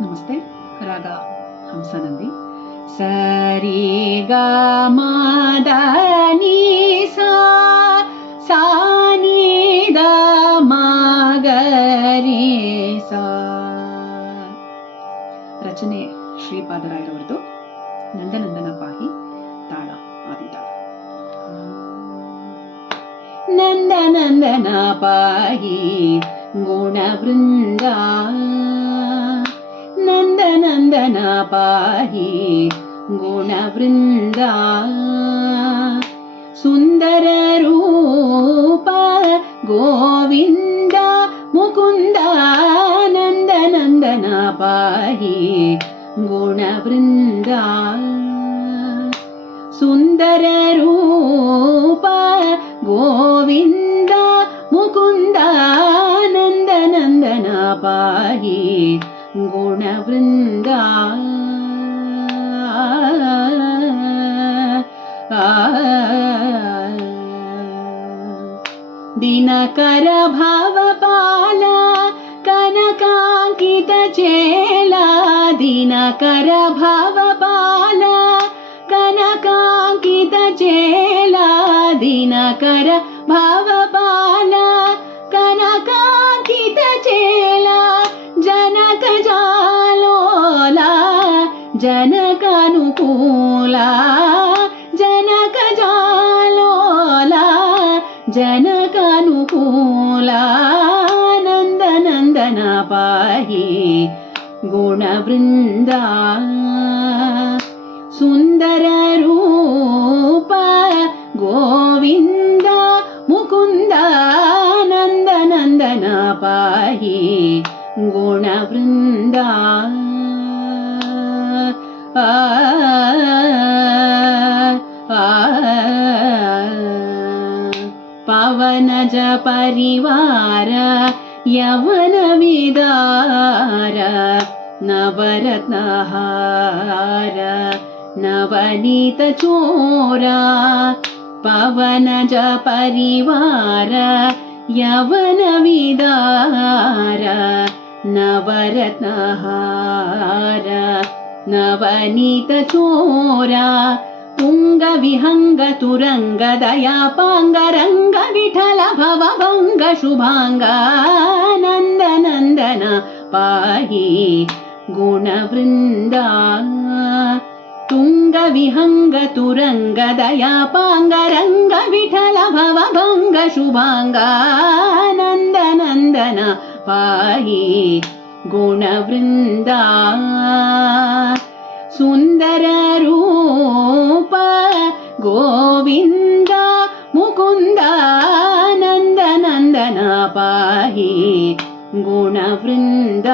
ನಮಸ್ತೆ. ರಾಗ ಹಂಸನಂದಿ. ಸರಿ ಗ ಮ ದ ನಿ ಸಾ ಸಾ ನಿ ದ ಮ ಗ ರಿ ಸಾ. ರಚನೆ ಶ್ರೀಪಾದರಾಯರವರದು. ನಂದನಂದನ ಪಾಹಿ ತಾಳ ಆದಿತಾಳ. ನಂದನಂದನ ಪಾಹಿ ಗುಣವೃಂದ, ನಂದನಂದನ ಪಾಹಿ ಗುಣವೃಂದ. ಸುಂದರ ರೂಪ ಗೋವಿಂದ ಮುಕುಂದ, ನಂದನಂದನ ಪಾಹಿ ಗುಣವೃಂದ. ಸುಂದರ ರೂಪ ಗೋವಿಂದ ಮುಕುಂದ, ನಂದನಂದನ ಪಾಹಿ ಗುಣವೃಂದ. ದಿನಕರ ಭವಪಾಲ ಕನಕಾಂಕಿತ ಚೇಲ, ದಿನಕರ ಭವಪಾಲ ಕನಕಾಂಕಿತ ಚೇಲ, ದಿನಕರ ಭವಪಾಲ ಕನಕಾಂಕಿತ ಚೇಲ. ಜನಕ ಜಾಲೋಲ ಜನಕಾನುಕೂಲ, ಜನಕ ಜಾಲೋಲ ಜನಕಾನುಕೂಲ. ನಂದನಂದನ ಪಾಹಿ ಗುಣವೃಂದ. ಸುಂದರ ರೂಪ ಗೋವಿಂದ ಮುಕುಂದ, ನಂದನಂದನ ಪಾಹಿ ಗುಣವೃಂದ. ಪವನಜ ಪರಿವಾರ ಯವನ ವಿದಾರ, ನವರತ್ನಹಾರ ನವನೀತ ಚೋರ. ಪವನಜ ಪರಿವಾರ ಯವನ ವಿದಾರ, ನವರತ್ನಹಾರ ನವನೀತ ಚೋರ. ತುಂಗ ವಿಹಂಗ ತುರಂಗ ದಯಾಪಾಂಗ ರಂಗ ವಿಠಲ ಭವಭಂಗ ಶುಭಾಂಗ, ನಂದನಂದನ ಪಾಹಿ ಗುಣವೃಂದ. ತುಂಗ ವಿಹಂಗ ತುರಂಗ ದಯಾಪಾಂಗ ರಂಗ ವಿಠಲ ಭವಭಂಗ ಶುಭಾಂಗ, ನಂದನಂದನ ಪಾಹಿ ಗುಣವೃಂದ. ಸುಂದರ ರೂಪ ಗೋವಿಂದ ಮುಕುಂದ, ನಂದನಂದನ ಪಾಹಿ ಗುಣವೃಂದ.